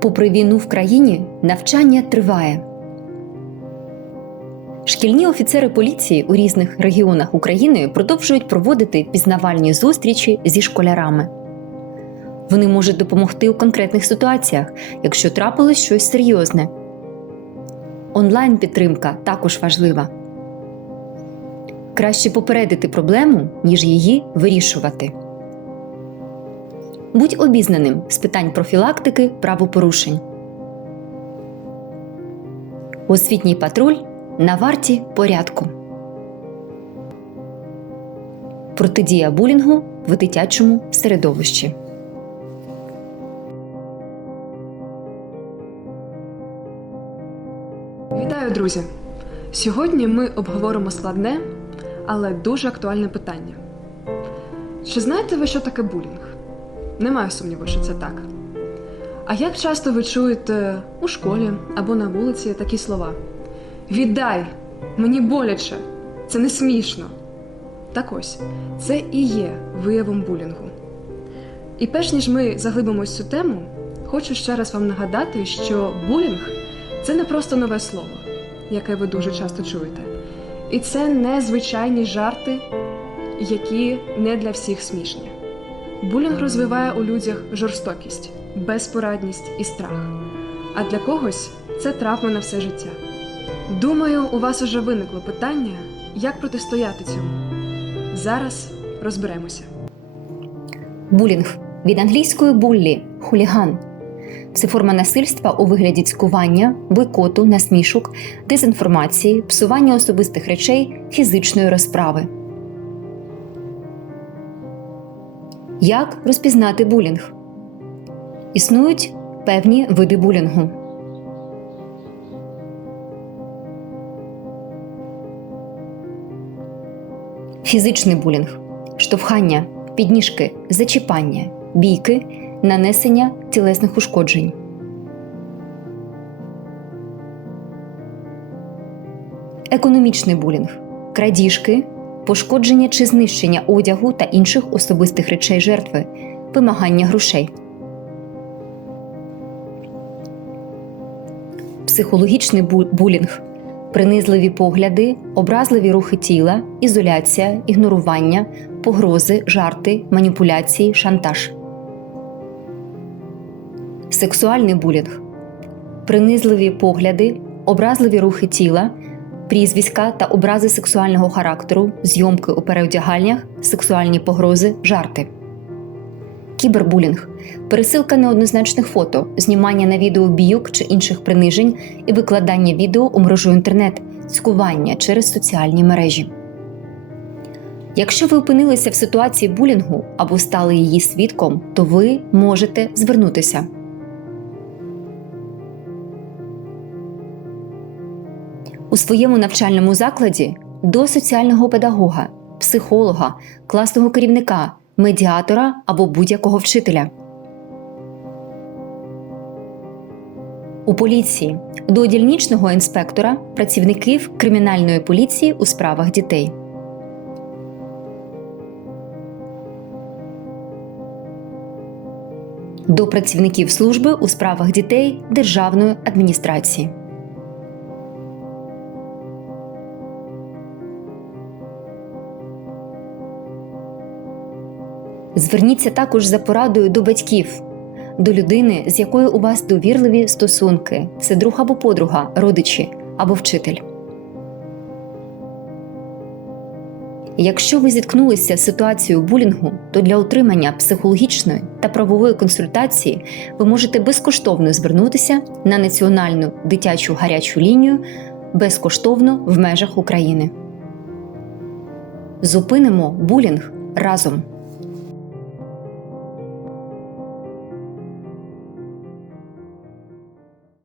Попри війну в країні, навчання триває. Шкільні офіцери поліції у різних регіонах України продовжують проводити пізнавальні зустрічі зі школярами. Вони можуть допомогти у конкретних ситуаціях, якщо трапилось щось серйозне. Онлайн підтримка також важлива. Краще попередити проблему, ніж її вирішувати. Будь обізнаним з питань профілактики правопорушень. Освітній патруль на варті порядку. Протидія булінгу в дитячому середовищі. Вітаю, друзі! Сьогодні ми обговоримо складне, але дуже актуальне питання. Чи знаєте ви, що таке булінг? Немає сумніву, що це так. А як часто ви чуєте у школі або на вулиці такі слова: Віддай! Мені боляче! Це не смішно. Так ось, це і є виявом булінгу. І перш ніж ми заглибимось цю тему, хочу ще раз вам нагадати, що булінг це не просто нове слово, яке ви дуже часто чуєте. І це не звичайні жарти, які не для всіх смішні. Булінг розвиває у людях жорстокість, безпорадність і страх. А для когось це травма на все життя. Думаю, у вас уже виникло питання, як протистояти цьому. Зараз розберемося. Булінг від англійської буллі хуліган. Це форма насильства у вигляді цькування, бойкоту, насмішок, дезінформації, псування особистих речей, фізичної розправи. Як розпізнати булінг? Існують певні види булінгу. Фізичний булінг штовхання, підніжки, зачіпання, бійки, нанесення тілесних ушкоджень. Економічний булінг крадіжки, пошкодження чи знищення одягу та інших особистих речей жертви, вимагання грошей. Психологічний булінг принизливі погляди, образливі рухи тіла, ізоляція, ігнорування, погрози, жарти, маніпуляції, шантаж. Сексуальний булінг принизливі погляди, образливі рухи тіла, прізвиська та образи сексуального характеру, зйомки у переодягальнях, сексуальні погрози, жарти. Кібербулінг пересилка неоднозначних фото, знімання на відео бійок чи інших принижень і викладання відео у мережу інтернет, цькування через соціальні мережі. Якщо ви опинилися в ситуації булінгу або стали її свідком, то ви можете звернутися. У своєму навчальному закладі до соціального педагога, психолога, класного керівника, медіатора або будь-якого вчителя. У поліції до дільничного інспектора працівників кримінальної поліції у справах дітей. До працівників служби у справах дітей Державної адміністрації. Зверніться також за порадою до батьків, до людини, з якою у вас довірливі стосунки, це друг або подруга, родичі або вчитель. Якщо ви зіткнулися з ситуацією булінгу, то для отримання психологічної та правової консультації ви можете безкоштовно звернутися на національну дитячу гарячу лінію безкоштовно в межах України. Зупинимо булінг разом.